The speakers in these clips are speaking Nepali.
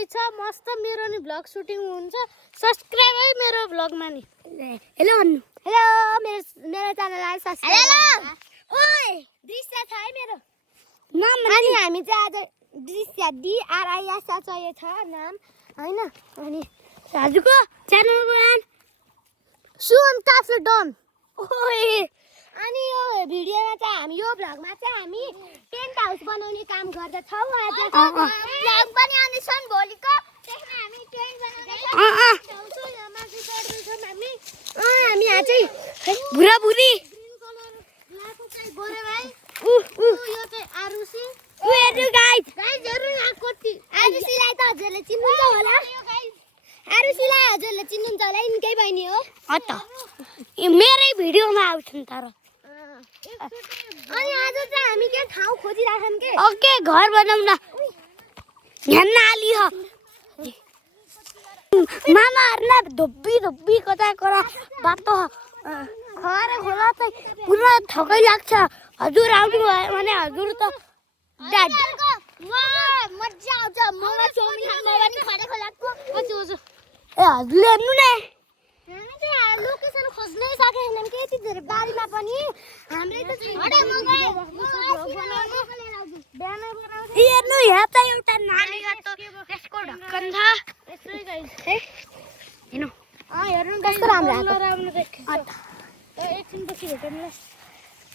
हुँदैछ मस्त मेरो नि भ्लग सुटिङ हुन्छ सब्स्क्राइब है मेरो भ्लगमा नि हेलो भन्नु हेलो मेरो च्यानललाई सब्स्क्राइब ओइ दृश्य छ है मेरो नाम अनि हामी चाहिँ आज दृश्य DRIS चाहिँ छ नाम हैन अनि हजुरको च्यानलको नाम सुन काफे डन ओए अनि यो भिडियोमा चाहिँ हामी यो भ्लगमा चाहिँ हामी टेन्ट हाउस बनाउने काम गर्दैछौँ आज भ्लग पनि आउँदैछन् भोलिको त्यसमा हामी टेन्ट बनाउँदैछौँ यहाँ माथि चढ्दैछौँ हामी हामी यहाँ चाहिँ बुढा बुढी ग्रीन कलर लाको चाहिँ गोरे भाइ यो चाहिँ आरुसी हेर्नु गाइस गाइजहरु यहाँ कति आरुसीलाई त हजुरले चिन्नुहुन्छ होला आरुसीलाई हजुरले चिन्नुहुन्छ होला यिनकै बहिनी हो त मेरै भिडियोमा आउँछन् तर अनि आज चाहिँ हामी के ठाउँ खोजिराखौँ के ओके घर बनाउन यहाँ नाली हो मामाहरुले धोब्बी कता बाटो खरे खोला चाहिँ पुरा थकै लाग्छ हजुर आउनु भयो भने हजुर त ड्याड मज्जा आउँछ मलाई चाउमिन खान पनि खरे खोलाको हजुर ए हजुरले हेर्नु न हामी चाहिँ लोकेसन खोज्नै सकेको छैनौँ के यति धेरै बारीमा पनि हामीले त हेर्नु यहाँ त एउटा नाली त्यसको ढक्कन छ हेर्नु हेर्नु कस्तो राम्रो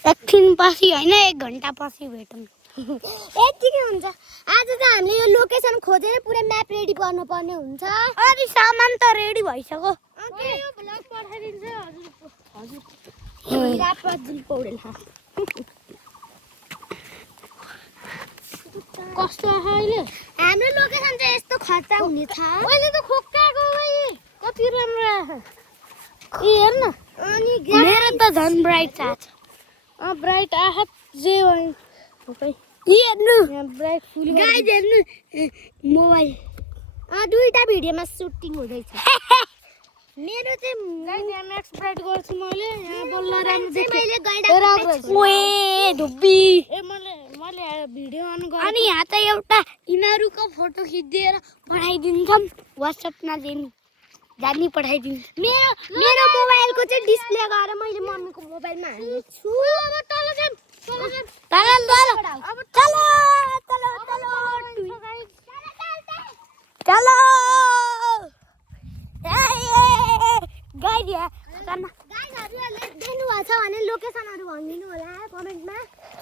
एकछिन पछि होइन 1 घन्टा पछि भेटौँ यतिकै हुन्छ आज चाहिँ हामीले यो लोकेसन खोजेर पुरै म्याप रेडी गर्नुपर्ने हुन्छ अनि सामान त रेडी भइसक्यो यो भ्लग पठाइदिन्छ हजुर पौडेल कस्तो अहिले हाम्रो लोकेसन चाहिँ यस्तो खर्चा हुने छ अहिले त खोक्काको भाइ कति राम्रो ए हेर्न अनि मेरो त झन् ब्राइट छ ब्राइट आहा जे भयो हेर्नु यहाँ ब्राइट फुल गाइस हेर्नु मोबाइल दुईटा भिडियोमा सुटिङ हुँदैछ मेरो चाहिँ गाइस यहाँ म्याक्स ब्राइट गर्छु मैले यहाँ बल्ल राम्रो देखेँ ओए धुब्बी ए मैले भिडियो अन गरेँ अनि यहाँ त एउटा यिनीहरूको फोटो खिचिदिएर पठाइदिन्छौँ WhatsAppमा जानी पठाइदिन्छ मेरो मोबाइलको चाहिँ डिस्प्ले गरेर मैले मम्मीको मोबाइलमा हाल्ने छु अब तल जाम चलो गाइजहरुले देख्नुभएको छ भने लोकेसनहरु भनिदिनु होला कमेन्टमा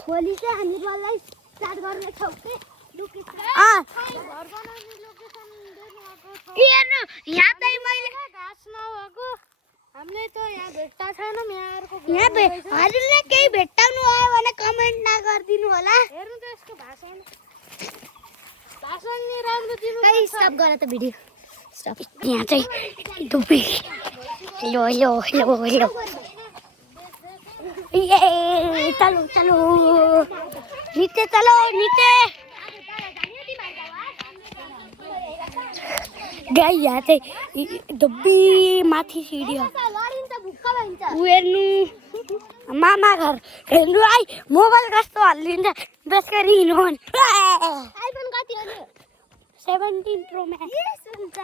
भोलि चाहिँ हामी बल्लै स्टार्ट गर्नेछौँ के लोकेसन घर बनाउने लोकेसन देख्नुभएको छ हेर्नु यहाँ चाहिँ मैले घाँस नभएको हामीले त यहाँ भेट्टा छैनौँ यहाँहरुको हजुरले केही भेट्टाउनु भयो भने कमेन्ट नगरिदिनु होला हेर्नु त यसको भाषण नि राम्रो दिनु स्टप गर त भिडियो स्टप यहाँ चाहिँ धुप्पी हेलो ये चलो नीचे चलो नीचे गाई यहाँ चाहिँ धुप्पी माथि सिडी हो हेर्नु मामा घर हेर्नु आई मोबाइल कस्तो हालिदिन्छ त्यसरी हिँड्नु आइफोन कति हो 17 प्रो म्याक्स हुन्छ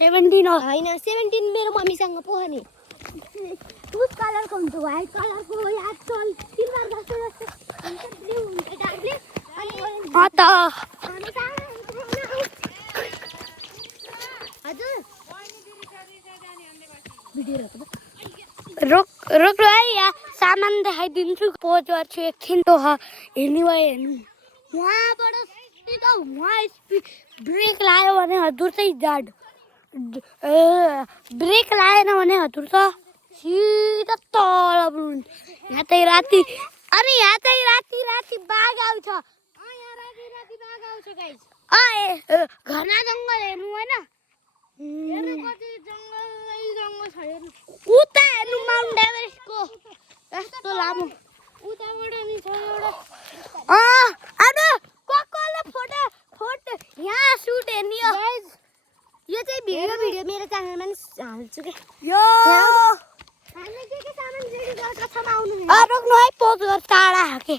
17 हो हैन 17 मेरो मम्मीसँग पो नि उस कलरको हुन्छ व्हाइट कलरको याद चल सिल्भर जस्तो हुन्छ ब्लू हुन्छ डार्क ब्लू अनि त हजुर भिडियो रोक है यहाँ सामान देखाइदिन्छु पोज गर्छु एकछिन त हेर्नु भयो हेर्नु वहाँबाट सिधा वहाँ ब्रेक लगायो भने हजुर चाहिँ जाड ब्रेक लगाएन भने हजुर त सिधा तल पुग्नु यहाँ चाहिँ राति अनि यहाँ चाहिँ राति बाघ आउँछ घना जङ्गल हेर्नु होइन उता हेर्नु माउन्ट एभरेस्टको कस्तो लामो उताबाट नि छ एउटा अनि कसले फोटो यहाँ सुट हेर्ने हो यो चाहिँ भिडियो मेरो च्यानलमा नि हाल्छु के यो हामीले के सामान रेडी गरेका छौँ आउनु रोक्नु है पोज गर टाढा हाके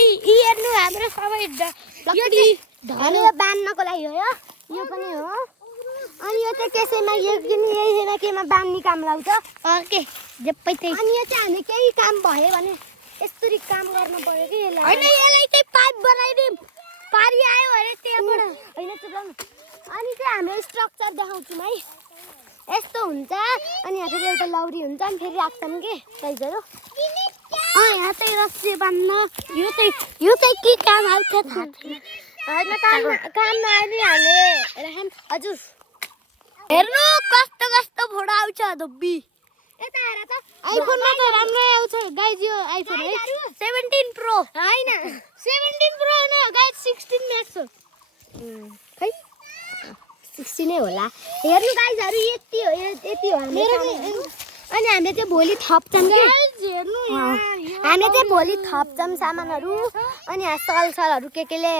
हेर्नु हाम्रो सबै अनि यो बान्नको लागि हो यो पनि हो अनि यो चाहिँ त्यसैमा यो पनि यहीमा केमा बान्ने काम लाउँछ ओके जप्पै त्यही अनि यो चाहिँ हामी केही काम भयो भने यसरी काम गर्नु पर्यो कि यसलाई हैन यसलाई चाहिँ पाइप बनाइदिम पारी आयो अरे त्यहाँबाट हैन चुप्लाउनु अनि चाहिँ हाम्रो स्ट्रक्चर देखाउँछौँ है यस्तो हुन्छ अनि यहाँ फेरि एउटा लौरी हुन्छ अनि फेरि राख्छौँ कि साइजहरू यहाँ चाहिँ रस्सी बान्न यो चाहिँ के काम आउँछ थाहा छैन होइन काम नआउने हामीले राखौँ हजुर हेर्नु कस्तो कस्तो फोटो आउँछ धोबी यता आएर त आइफोनमा त राम्रै आउँछ गाइज यो आइफोन है 17 प्रो होइन 17 प्रो हैन गाइज 16 म्याक्स हो खै 60 नै होला हेर्नु गाइजहरू यति हो यति हो हाम्रो अनि हामीले चाहिँ भोलि थप्छौँ कि हामीले चाहिँ भोलि थप्छौँ सामानहरू अनि यहाँ सलसलहरू केले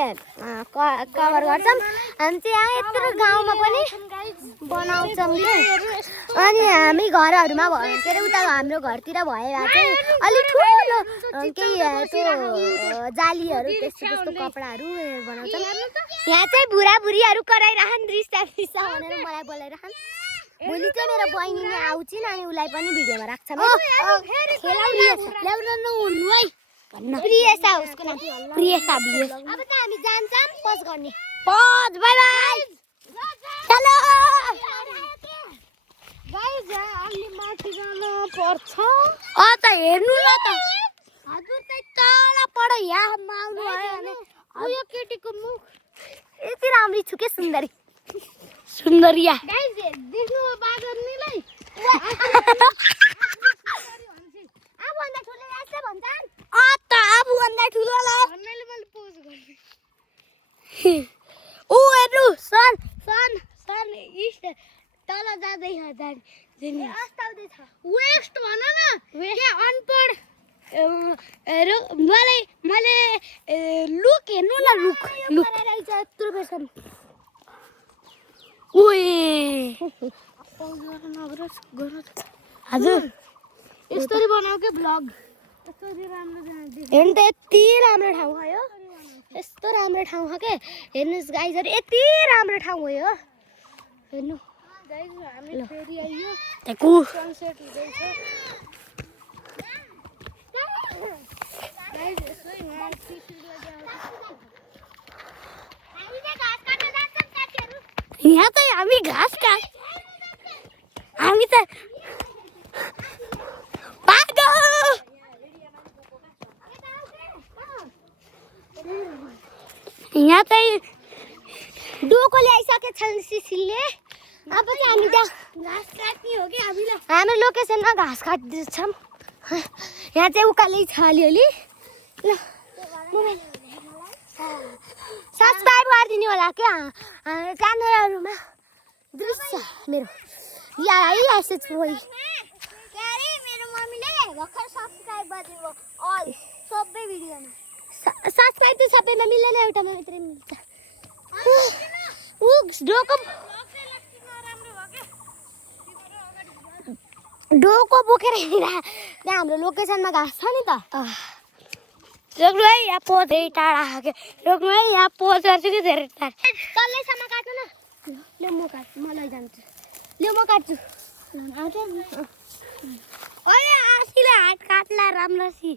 कभर गर्छौँ हामी चाहिँ यहाँ यत्रो गाउँमा पनि बनाउँछौँ कि अनि हामी घरहरूमा भयो के अरे उता हाम्रो घरतिर भयो भए चाहिँ अलिक ठुलो केही त्यो जालीहरू त्यस्तो कपडाहरू बनाउँछौँ यहाँ चाहिँ बुढाबुढीहरू कराइरहन् रिस्ता भनेर मलाई बोलाइरहन् भोलि चाहिँ मेरो बहिनी नै आउँछिन् अनि उसलाई पनि भिडियोमा राख्छौँ प्रियसा उसको नाम प्रियसा भिडियो अब त हामी जान्छौँ पज गर्ने पज बाइ बाइ चलो गाइज अलि माथि जानु पर्छ त हेर्नु न त हजुर चाहिँ तल पढ यहाँ आउनु भयो भने उयो केटीको मुख यति राम्री छु के सुन्दरी सुन्दरिया गाइज देख्नु बागर्नीलाई आफूभन्दा ठुलो यस्तै भन्छन् त आफूभन्दा ठुलोलाई भन्नाले मैले पोज गर्ने ऊ हेर्नु सन सन सन इस्ट तल जाँदैछ अस्ताउँदै छ वेस्ट भन न के अनपढ मैले लुक हेर्नु न लुक लुक रहेछ यत्रो बेसन हजुर यसरी बनाऊ के भ्लग यसरी राम्रो हेर्नु त यति राम्रो ठाउँ हो यो यस्तो राम्रो ठाउँ हो के हेर्नुहोस् गाइजहरू यति राम्रो ठाउँ हो यो हेर्नु गाइज हामी फेरि आइयो त्यकु सनसेट हुँदैछ गाइज यसो यहाँ यहाँ चाहिँ हामी घाँस काट हामी त पागल यहाँ चाहिँ डोको ल्याइसकेछन् सिसिलले अब चाहिँ हामी त्यहाँ घाँस काट्ने हो कि हामीलाई हाम्रो लोकेसनमा घाँस काट्दैछौँ यहाँ चाहिँ उकालै छ अलिअलि ल मोबाइल सब्सक्राइब गरिदिनु होला क्या च्यानलहरूमा दृश्य मेरो एसएच बोय मेरो मम्मीले भर्खर सब्सक्राइब गरिदिनु अल सबै भिडियोमा सब्सक्राइब त सबैमा मिल्दैन एउटामा मात्रै मिल्छ डोको बोकेर हिँड्दा त्यहाँ हाम्रो लोकेसनमा घाँस छ नि त रोक्नु है यहाँ पोज धेरै टाढा खायो रोक्नु है यहाँ पोज गर्छु कि धेरै टाढा तल्लैसम्म काट्नु न ल म काट्छु म लैजान्छु ल म काट्छु ओए आसीले हात काट्ला राम्रोसी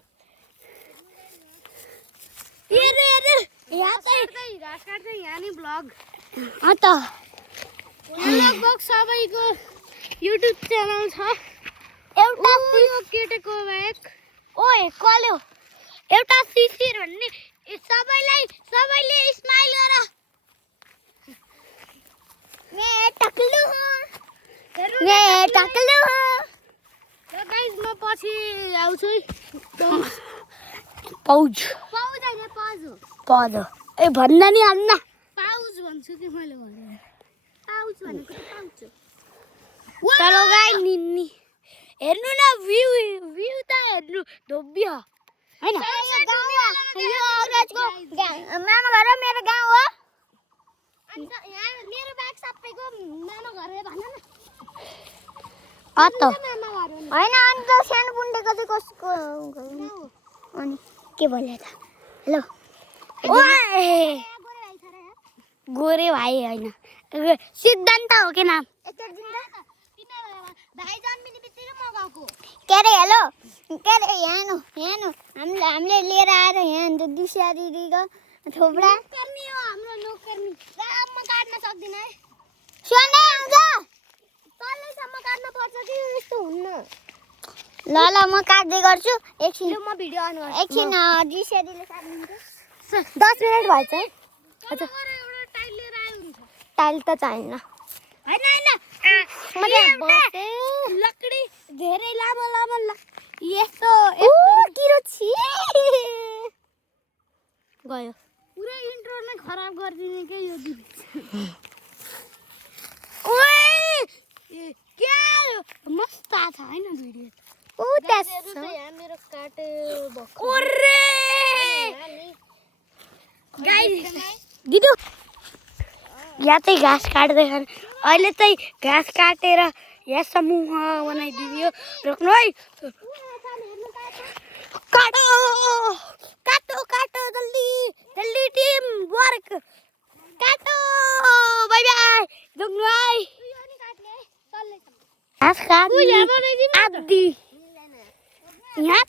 हेर्नु हेर्नु यहाँ चाहिँ घाँस काट्दै यहाँ नि भ्लग त लगभग सबैको युट्युब च्यानल छ एउटा केटेको बाहेक ओए कल्यो एउटा शिशिर भन्ने सबैले स्माइल गर मे टक्लु ल गाइस म पछि आउँछु है पाउज हैन पाउज हो पद ए भन्दा नि हान्न पाउज भन्छु कि मैले भने पाउज भनेको त पाउज हो चलो गाइ निन्नी हेर्नु न भ्यू त हेर्नु धोबी हो हैन यो अग्रजको मामा घर मेरो गाउँ हो अनि यहाँ मेरो बाइक सबैको मामा घर हो भन न अत मामा घर हो हैन अनि त सानो बुन्डेको चाहिँ कसको अनि के भन्यो त हेलो ओए गोरे भाइ होइन सिद्धान्त हो के नाम भाइ जन्मिने बित्तिकै म गएको के अरे हेलो के अरे यहाँ हामीले लिएर आएर यहाँ दुसिया दिदीको थोपडा नोकर्मी हो हाम्रो नोकर्मी म काट्न सक्दिन है सुन्दै आउँछ तल्लैसम्म काट्न पर्छ कि यस्तो हुन्न ल म काट्दै गर्छु एकछिन म भिडियो अन गर्छु एकछिन दुसिया दिदीले काट्नुहुन्छ 10 मिनेट भएछ है अच्छा टाइल लिएर आयो हुन्छ टाइल त चाहिन्न हैन लकडी धेरै लामो यस्तो किरो छि गयो पुरै इन्ट्रो नै खराब गरिदिने के यो दिदी ओए क्या मस्त आछ हैन भिडियो ओ त्यस यहाँ मेरो काटे भएको ओरे गाइस दिदु यहाँ चाहिँ घाँस काट्दैछन् अहिले चाहिँ घाँस काटेर यहाँ समूह बनाइदियो रोक्नु है काटो काटो काटो जल्दी जल्दी टिम वर्क काटो बाई बाई रोक्नु है घाँस काट्नु आदि यहाँ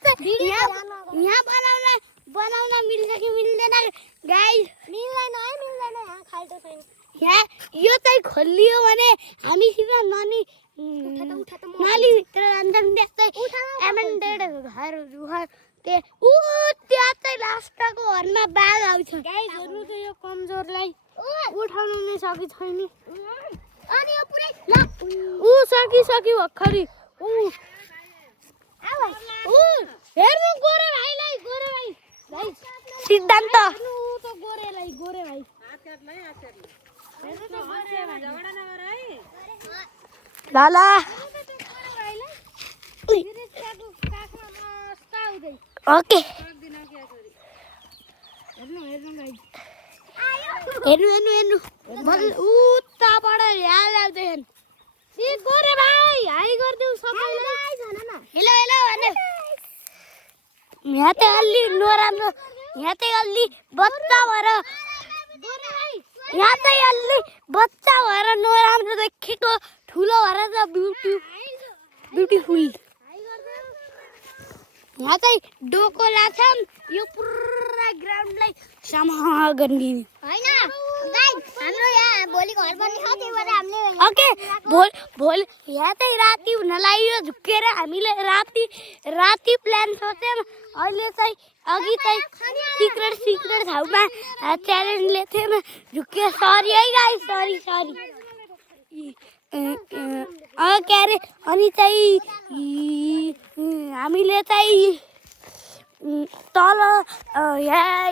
बनाउन मिल्छ कि मिल्दैन गाइस मिल्दैन यहाँ खाल्टो छैन यहाँ यो चाहिँ खोलियो भने हामीसित नालीभित्र जान्छौँ त्यस्तै एमेन्डेड घरहरू त्यहाँ चाहिँ लास्टको घरमा बाघ आउँछ गाइस हेर्नु त यो कमजोरलाई उठाउनु नै सकी छैन अनि यो पुरै सकी भर्खरै हेर्नु गोरे भाइलाई गोरे भाइ सिद्धान्त गोरे भाइ ल ओके हेर्नु उताबाट याद आउँदैछन् गोरे भाइ हाई गरिदेऊ सबैलाई हेलो भने यहाँ चाहिँ अलि नराम्रो यहाँ चाहिँ अलि बच्चा भएर यहाँ चाहिँ अलि बच्चा भएर नराम्रो देखेको ठुलो भएर त ब्युटिफुल यहाँ चाहिँ डोको लाग्छन् यो पुरा ग्राउन्डलाई समाह गरिदिने हैन गाइस हाम्रो यहाँ भोलि घर बन्ने छ त्यही भएर हामीले ओके भोलि यहाँ चाहिँ राति हुन लाग्यो झुकेर हामीले राति प्लान सोच्यौँ अहिले चाहिँ अघि चाहिँ सिक्रेट ठाउँमा च्यालेन्ज लिएको थियौँ झुक्यो सरी है गाइस सरी के अरे अनि चाहिँ हामीले चाहिँ तल यहाँ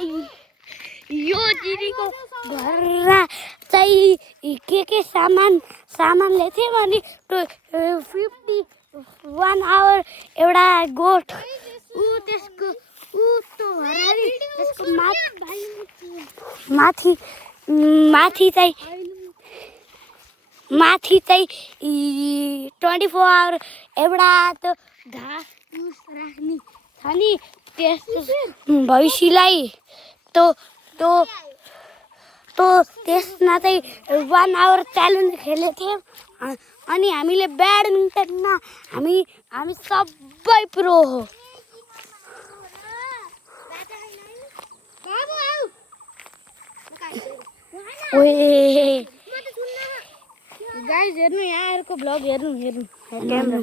यो दिदीको घरमा चाहिँ के सामान ल्याएको थियौँ अनि 51 आवर एउटा गोठ त्यसको त्यसको माथि चाहिँ 24 आवर एउटा त्यो घाँस राख्ने छ नि त्यस भैँसीलाई त्यसमा चाहिँ 1 आवर च्यालेन्ज खेलेको थियौँ अनि हामीले ब्याडमिन्टनमा हामी सबै प्रो हो ओए गाइस हेर्नु यहाँहरुको ब्लग हेर्नु क्यामेरा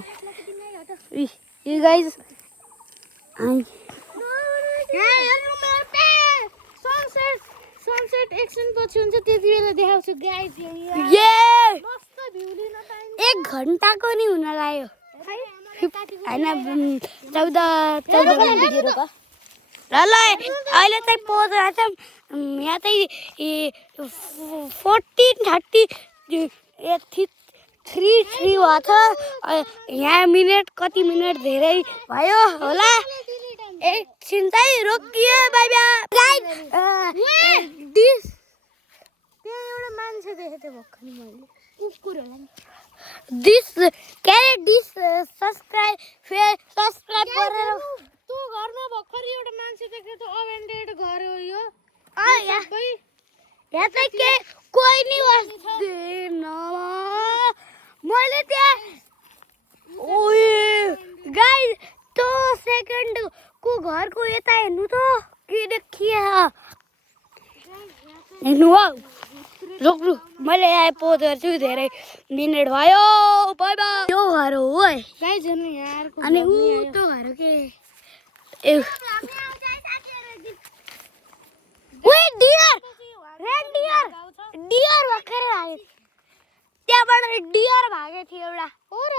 यी गाइस यहाँ हेर्नु मेरो सनसेट एक्सन पछि हुन्छ त्यति बेला देखाउँछु गाइस ये मस्त भ्यू लिन पाइन्छ 1 घण्टाको नि हुन लाग्यो हैन 14 मिनेट ल अहिले चाहिँ पोज राख्छौँ यहाँ चाहिँ 14:30 3 भएको छ यहाँ मिनेट कति मिनेट धेरै भयो होला एकछिन चाहिँ रोकियो बाइ बाइ डिस त्यहाँ एउटा मान्छे देखेँ थियो भर्खर मैले कुकुर होला नि डिस के डिस सब्स्क्राइब गरेर तँ घरमा भर्खर एउटा मान्छे देखेँ थियो अबेन्डेड घर हो यो यहाँ चाहिँ के कोही नि बस्दैन मैले त्यहाँ गाइस त्यो सेकेन्डको घरको यता हेर्नु त के देखिया हेर्नु हौ रोक्नु मैले यहाँ पोज गर्छु धेरै मिनेट भयो बाई बाई यो घर हो है गाइस हेर्नु यार अनि ऊ त्यो घर के ए ओए डियर रेड डियर डियर भर्खर आयो त्यहाँबाट डियर भागे थियो एउटा हो र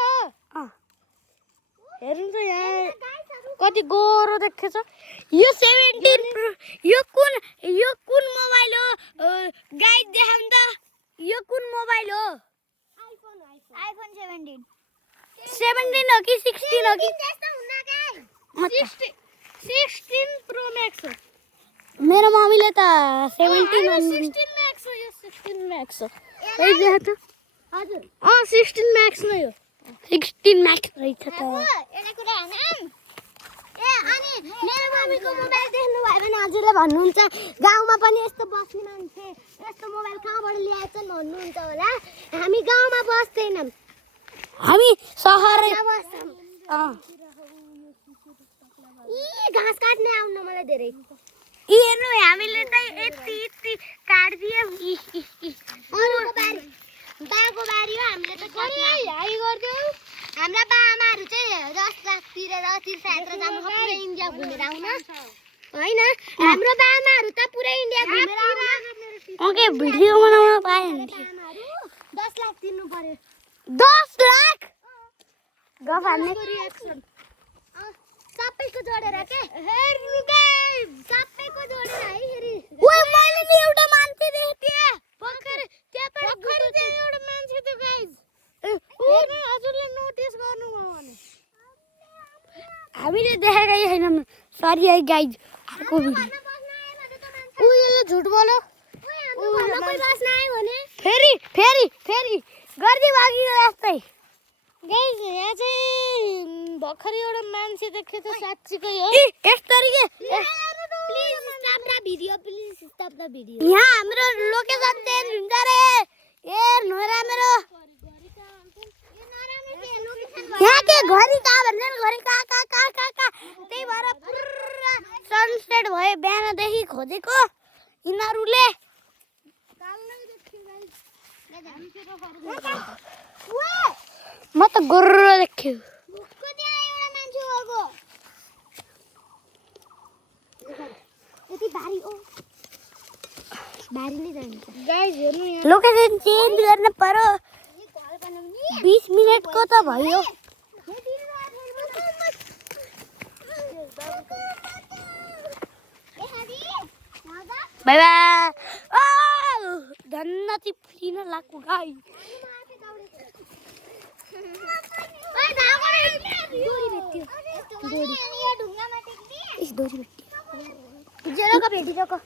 हेर्नु त यहाँ कति गोरो देखेछ यो 17 यो कुन मोबाइल हो गाइड देखाउन त यो कुन मोबाइल हो आइफोन 17 हो कि 16 हो कि त्यस्तो हुन्न गाइ 16 प्रो मैक्स हो मेरो मम्मीले त 17 16 मैक्स हो यो 16 मैक्स हो है देख त हजुर 16 मैक्स नै हो 16 मैक्स रहेछ त एउटा कुरा हैन ए अनि मेरो मम्मीको मोबाइल देख्नु भयो भने हजुरले भन्नुहुन्छ गाउँमा पनि यस्तो बस्ने मान्छे यस्तो मोबाइल कहाँबाट ल्याएछन् भन्नुहुन्छ होला हामी गाउँमा बस्दैनौं हामी सहरै बस्छौं ई घाँस काट्ने आउन मलाई धेरै हेर्नु हामीले त यति काट्दियौँ अरूको बारी बाको बारी हो हामीले त हाई गर्दियौ हाम्रा बाआमाहरू चाहिँ 10 लाख तिरेर तीर्थयात्रा जानु पुरै इन्डिया घुमेर आउन हैन हाम्रो बाआमाहरू त पुरै इन्डिया घुमेर आउन ओके भिडियो बनाउन पाए नि 10 लाख तिर्नु पर्यो 10 लाख गफाल्ने रिएक्सन सबैको जोडेर के हेर्नु गाइस सबैको जोडेर है फेरि ओए मैले नि एउटा मान्छे देखे भर्खर चाहिँ एउटा मान्छे थियो गाइस हेर्नु हजुरले नोटिस गर्नुभयो भने हामीले देखेकै छैनौँ सरी है गाइज अर्को भिडियो उयो झुट बोल्यो घरमा कोही बस्न आयो भने फेरि गर्दै भागी जस्तै गाइस यहाँ चाहिँ भर्खरै एउटा मान्छे देखे त साच्चीकै हो यसरी के प्लिज स्टप द भिडियो यहाँ हाम्रो लोकेसन चेन्ज हुन्छ रे हेर्नु राम्रो यहाँ के घरि कहाँ भन्छ घरि कहाँ त्यही भएर पुरा सनसेट भयो बिहानदेखि खोजेको यिनीहरूले म त गोर्रो देख्यो लोकेसन चेन्ज गर्न पर्यो 20 मिनेटको त भयो बाई बाई धन्न चिप्लिन लाग्यो गाई दोरी भेट्यो